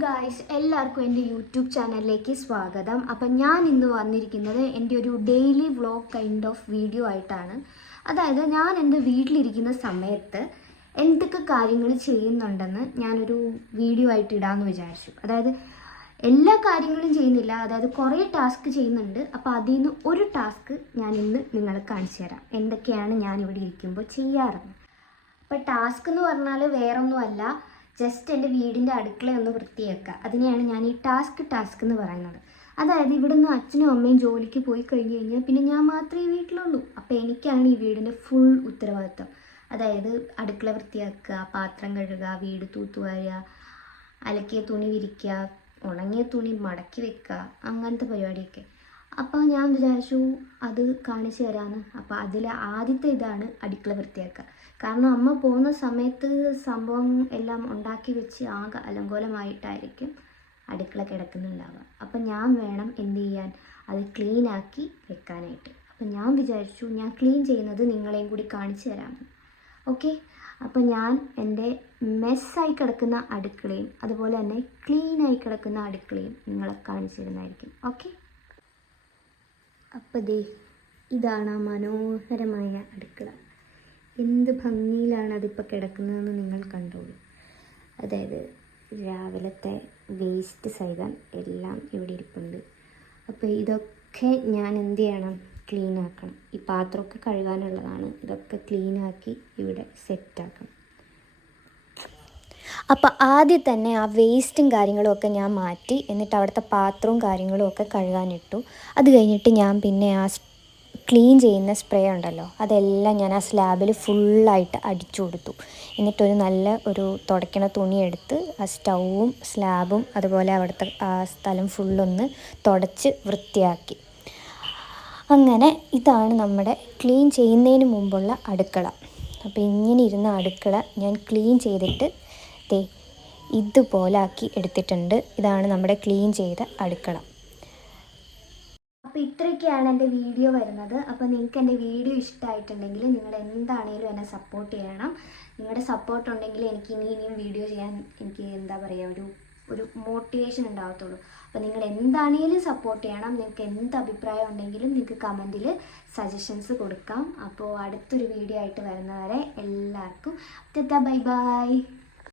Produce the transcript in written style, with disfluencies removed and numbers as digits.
Guys, എല്ലാവർക്കും എൻ്റെ YouTube ചാനലിലേക്ക് സ്വാഗതം. അപ്പം ഞാൻ ഇന്ന് വന്നിരിക്കുന്നത് എൻ്റെ ഒരു daily vlog kind of video ആയിട്ടാണ്. അതായത് ഞാൻ എൻ്റെ വീട്ടിലിരിക്കുന്ന സമയത്ത് എന്തൊക്കെ കാര്യങ്ങൾ ചെയ്യുന്നുണ്ടെന്ന് ഞാനൊരു വീഡിയോ ആയിട്ട് ഇടാമെന്ന് വിചാരിച്ചു. അതായത് എല്ലാ കാര്യങ്ങളും ചെയ്യുന്നില്ല, അതായത് കുറേ ടാസ്ക് ചെയ്യുന്നുണ്ട്. അപ്പോൾ അതിൽ നിന്ന് ഒരു ടാസ്ക് ഞാൻ ഇന്ന് നിങ്ങളെ കാണിച്ചു തരാം, എന്തൊക്കെയാണ് ഞാൻ ഇവിടെ ഇരിക്കുമ്പോൾ ചെയ്യാറുള്ളത്. അപ്പോൾ ടാസ്ക് എന്ന് പറഞ്ഞാൽ വേറൊന്നുമല്ല, ജസ്റ്റ് എൻ്റെ വീടിൻ്റെ അടുക്കളയൊന്ന് വൃത്തിയാക്കുക. അതിനെയാണ് ഞാൻ ഈ ടാസ്ക് എന്ന് പറയുന്നത്. അതായത് ഇവിടെ നിന്ന് അച്ഛനും അമ്മയും ജോലിക്ക് പോയി കഴിഞ്ഞ് കഴിഞ്ഞാൽ പിന്നെ ഞാൻ മാത്രമേ വീട്ടിലുള്ളൂ. അപ്പോൾ എനിക്കാണ് ഈ വീടിൻ്റെ ഫുൾ ഉത്തരവാദിത്വം. അതായത് അടുക്കള വൃത്തിയാക്കുക, പാത്രം കഴുകുക, വീട് തൂത്തുവാരുക, അലക്കിയ തുണി വിരിക്കുക, ഉണങ്ങിയ തുണി മടക്കി വെക്കുക, അങ്ങനത്തെ പരിപാടിയൊക്കെ. അപ്പോൾ ഞാൻ വിചാരിച്ചു അത് കാണിച്ചു തരാമെന്ന്. അപ്പോൾ അതിൽ ആദ്യത്തെ ഇതാണ് അടുക്കള വൃത്തിയാക്കുക. കാരണം അമ്മ പോകുന്ന സമയത്ത് സംഭവം എല്ലാം ഉണ്ടാക്കി വെച്ച് ആകെ അലങ്കോലമായിട്ടായിരിക്കും അടുക്കള കിടക്കുന്നുണ്ടാവുക. അപ്പം ഞാൻ വേണം എന്ത് ചെയ്യാൻ, അത് ക്ലീനാക്കി വെക്കാനായിട്ട്. അപ്പം ഞാൻ വിചാരിച്ചു ഞാൻ ക്ലീൻ ചെയ്യുന്നത് നിങ്ങളെയും കൂടി കാണിച്ചു തരാമെന്ന്. ഓക്കെ, അപ്പം ഞാൻ എൻ്റെ മെസ്സായി കിടക്കുന്ന അടുക്കളയും അതുപോലെ തന്നെ ക്ലീനായി കിടക്കുന്ന അടുക്കളയും നിങ്ങളെ കാണിച്ചു തരുന്നതായിരിക്കും. ഓക്കെ, അപ്പോൾ ഇതാണ് ആ മനോഹരമായ അടുക്കള. എന്ത് ഭംഗിയിലാണ് അതിപ്പോൾ കിടക്കുന്നതെന്ന് നിങ്ങൾ കണ്ടോളൂ. അതായത് രാവിലത്തെ വേസ്റ്റ് സഹിതം എല്ലാം ഇവിടെ ഇരിപ്പുണ്ട്. അപ്പോൾ ഇതൊക്കെ ഞാൻ എന്ത് ചെയ്യണം, ക്ലീൻ ആക്കണം. ഈ പാത്രമൊക്കെ കഴുകാനുള്ളതാണ്, ഇതൊക്കെ ക്ലീനാക്കി ഇവിടെ സെറ്റാക്കണം. അപ്പോൾ ആദ്യം തന്നെ ആ വേസ്റ്റും കാര്യങ്ങളും ഒക്കെ ഞാൻ മാറ്റി, എന്നിട്ട് അവിടുത്തെ പാത്രവും കാര്യങ്ങളും ഒക്കെ കഴുകാനിട്ടു. അത് കഴിഞ്ഞിട്ട് ഞാൻ പിന്നെ ആ ക്ലീൻ ചെയ്യുന്ന സ്പ്രേ ഉണ്ടല്ലോ, അതെല്ലാം ഞാൻ ആ സ്ലാബിൽ ഫുള്ളായിട്ട് അടിച്ചു കൊടുത്തു. എന്നിട്ടൊരു നല്ല ഒരു തുടയ്ക്കണ തുണി എടുത്ത് ആ സ്റ്റൗവും സ്ലാബും അതുപോലെ അവിടുത്തെ ആ സ്ഥലം ഫുള്ളൊന്ന് തുടച്ച് വൃത്തിയാക്കി. അങ്ങനെ ഇതാണ് നമ്മുടെ ക്ലീൻ ചെയ്യുന്നതിന് മുമ്പുള്ള അടുക്കള. അപ്പോൾ ഇങ്ങനെ ഇരുന്ന അടുക്കള ഞാൻ ക്ലീൻ ചെയ്തിട്ട് ഇതുപോലെ ആക്കി എടുത്തിട്ടുണ്ട്. ഇതാണ് നമ്മുടെ ക്ലീൻ ചെയ്ത അടുക്കള. അപ്പോൾ ഇത്രയൊക്കെയാണ് എൻ്റെ വീഡിയോ വരുന്നത്. അപ്പോൾ നിങ്ങൾക്ക് എൻ്റെ വീഡിയോ ഇഷ്ടമായിട്ടുണ്ടെങ്കിൽ നിങ്ങൾ എന്താണേലും എന്നെ സപ്പോർട്ട് ചെയ്യണം. നിങ്ങളുടെ സപ്പോർട്ട് ഉണ്ടെങ്കിൽ എനിക്ക് ഇനിയും വീഡിയോ ചെയ്യാൻ എനിക്ക് എന്താ പറയുക, ഒരു മോട്ടിവേഷൻ ഉണ്ടാകത്തുള്ളൂ. അപ്പോൾ നിങ്ങൾ എന്താണേലും സപ്പോർട്ട് ചെയ്യണം. നിങ്ങൾക്ക് എന്ത് അഭിപ്രായം ഉണ്ടെങ്കിലും നിങ്ങൾക്ക് കമൻറ്റിൽ സജഷൻസ് കൊടുക്കാം. അപ്പോൾ അടുത്തൊരു വീഡിയോ ആയിട്ട് വരുന്നവരെ എല്ലാവർക്കും ബൈ ബൈ.